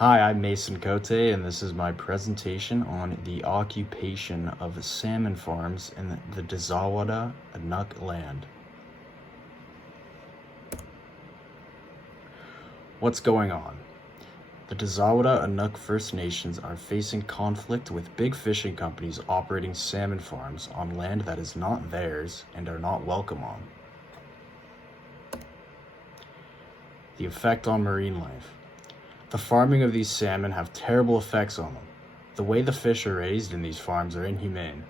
Hi, I'm Mason Cote, and this is my presentation on the occupation of salmon farms in the Dazawada Inuk land. What's going on? The Dazawada Inuk First Nations are facing conflict with big fishing companies operating salmon farms on land that is not theirs and are not welcome on. The effect on marine life. The farming of these salmon have terrible effects on them. The way the fish are raised in these farms are inhumane.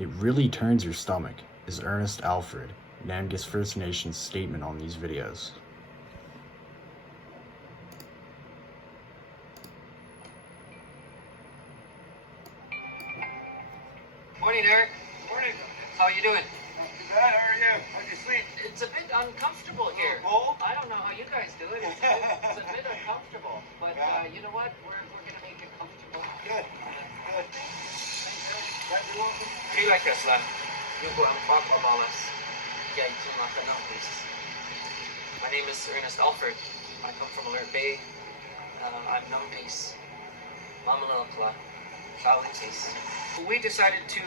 It really turns your stomach, is Ernest Alfred, Namgis First Nations statement on these videos. Morning, Eric. Morning. How are you doing? Not too bad. How are you? How'd you sleep? It's a bit uncomfortable here. Cold? I don't know how you guys do it. It's a bit uncomfortable. But Yeah. you know what? We're going to make it comfortable. Good. Good. Yeah, you're welcome. Kilakasla. Yugo ang pagbabalas. Kaya tumakanapis. My name is Ernest Alfred. I come from Alert Bay. I'm known as Mamalakla. We decided to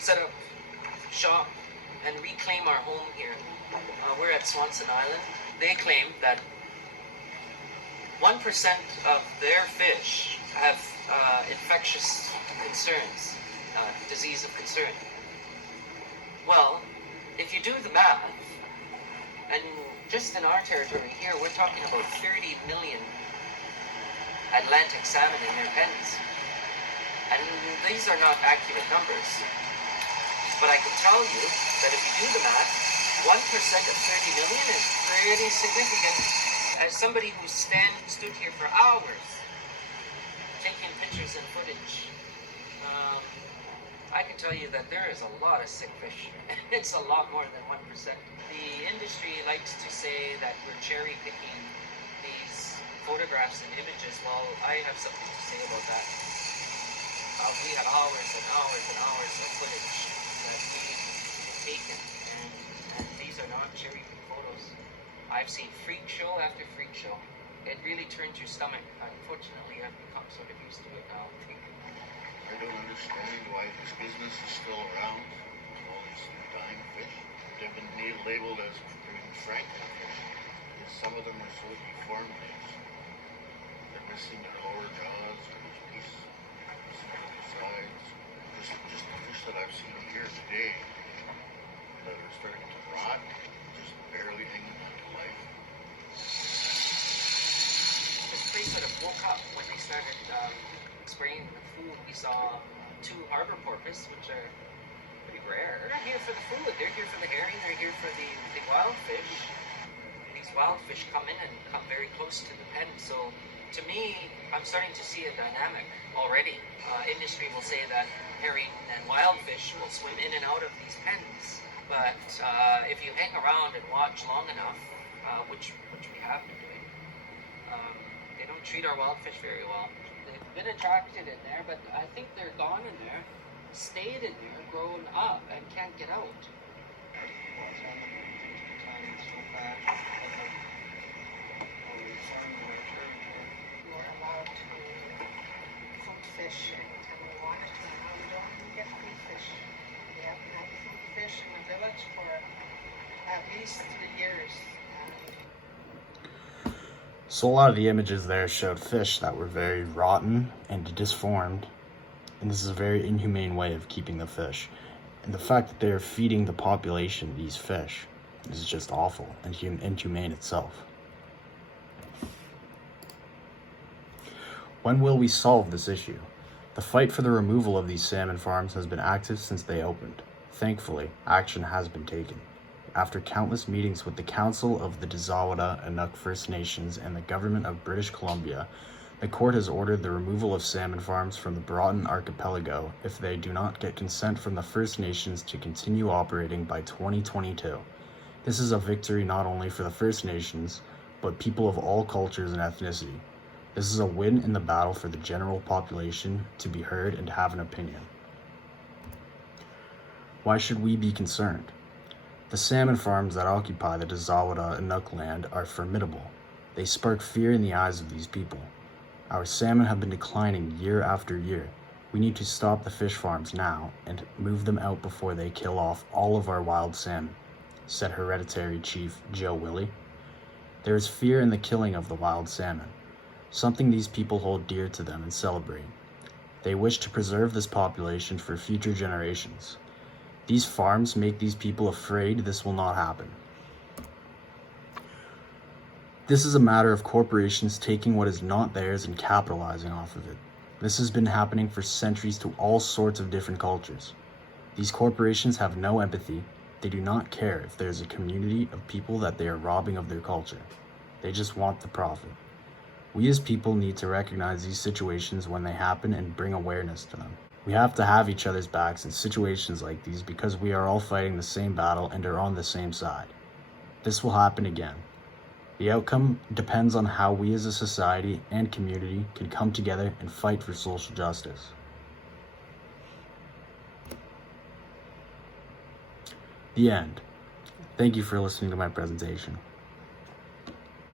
set up shop and reclaim our home here. We're at Swanson Island. They claim that 1% of their fish have infectious concerns, disease of concern. Well, if you do the math, and just in our territory here, we're talking about 30 million Atlantic salmon in their pens. And these are not accurate numbers. But I can tell you that if you do the math, 1% of 30 million is pretty significant. As somebody who stood here for hours taking pictures and footage, I can tell you that there is a lot of sick fish. It's a lot more than 1%. The industry likes to say that we're cherry picking these photographs and images. Well, I have something to say about that. We have hours and hours and hours of footage that we've taken, and these are not cherry-picked photos. I've seen freak show after freak show. It really turns your stomach. Unfortunately, I've become sort of used to it now. I don't understand why this business is still around. All these dying fish. They've been labeled as Franklin fish. Because some of them are so deformed. They're missing their lower jaws or there's pieces missing on the sides. Just the fish that I've seen here today that are starting to rot, just barely hanging on to life. This place sort of woke up when they started spraying with food. We saw 2 harbor porpoise, which are pretty rare. They're not here for the food. They're here for the herring. They're here for the wild fish. These wild fish come in and come very close to the pen. So to me, I'm starting to see a dynamic already. Industry will say that herring and wild fish will swim in and out of these pens. But if you hang around and watch long enough, which we have been doing, they don't treat our wild fish very well. They've been attracted in there, but I think they're gone in there, stayed in there, grown up, and can't get out. We're allowed to cook fish anytime we want to. Now we don't even get free fish. We haven't had food fish in the village for at least 3 years. So a lot of the images there showed fish that were very rotten and disformed, and this is a very inhumane way of keeping the fish. And the fact that they're feeding the population these fish is just awful and inhumane itself. When will we solve this issue? The fight for the removal of these salmon farms has been active since they opened. Thankfully, action has been taken. After countless meetings with the Council of the Dazawada Inuk First Nations and the Government of British Columbia, the court has ordered the removal of salmon farms from the Broughton Archipelago if they do not get consent from the First Nations to continue operating by 2022. This is a victory not only for the First Nations, but people of all cultures and ethnicity. This is a win in the battle for the general population to be heard and have an opinion. Why should we be concerned? The salmon farms that occupy the Dazawada Inuk land are formidable. They spark fear in the eyes of these people. Our salmon have been declining year after year. We need to stop the fish farms now and move them out before they kill off all of our wild salmon, said Hereditary Chief Joe Willie. There is fear in the killing of the wild salmon, something these people hold dear to them and celebrate. They wish to preserve this population for future generations. These farms make these people afraid this will not happen. This is a matter of corporations taking what is not theirs and capitalizing off of it. This has been happening for centuries to all sorts of different cultures. These corporations have no empathy. They do not care if there is a community of people that they are robbing of their culture. They just want the profit. We as people need to recognize these situations when they happen and bring awareness to them. We have to have each other's backs in situations like these because we are all fighting the same battle and are on the same side. This will happen again. The outcome depends on how we as a society and community can come together and fight for social justice. The end. Thank you for listening to my presentation.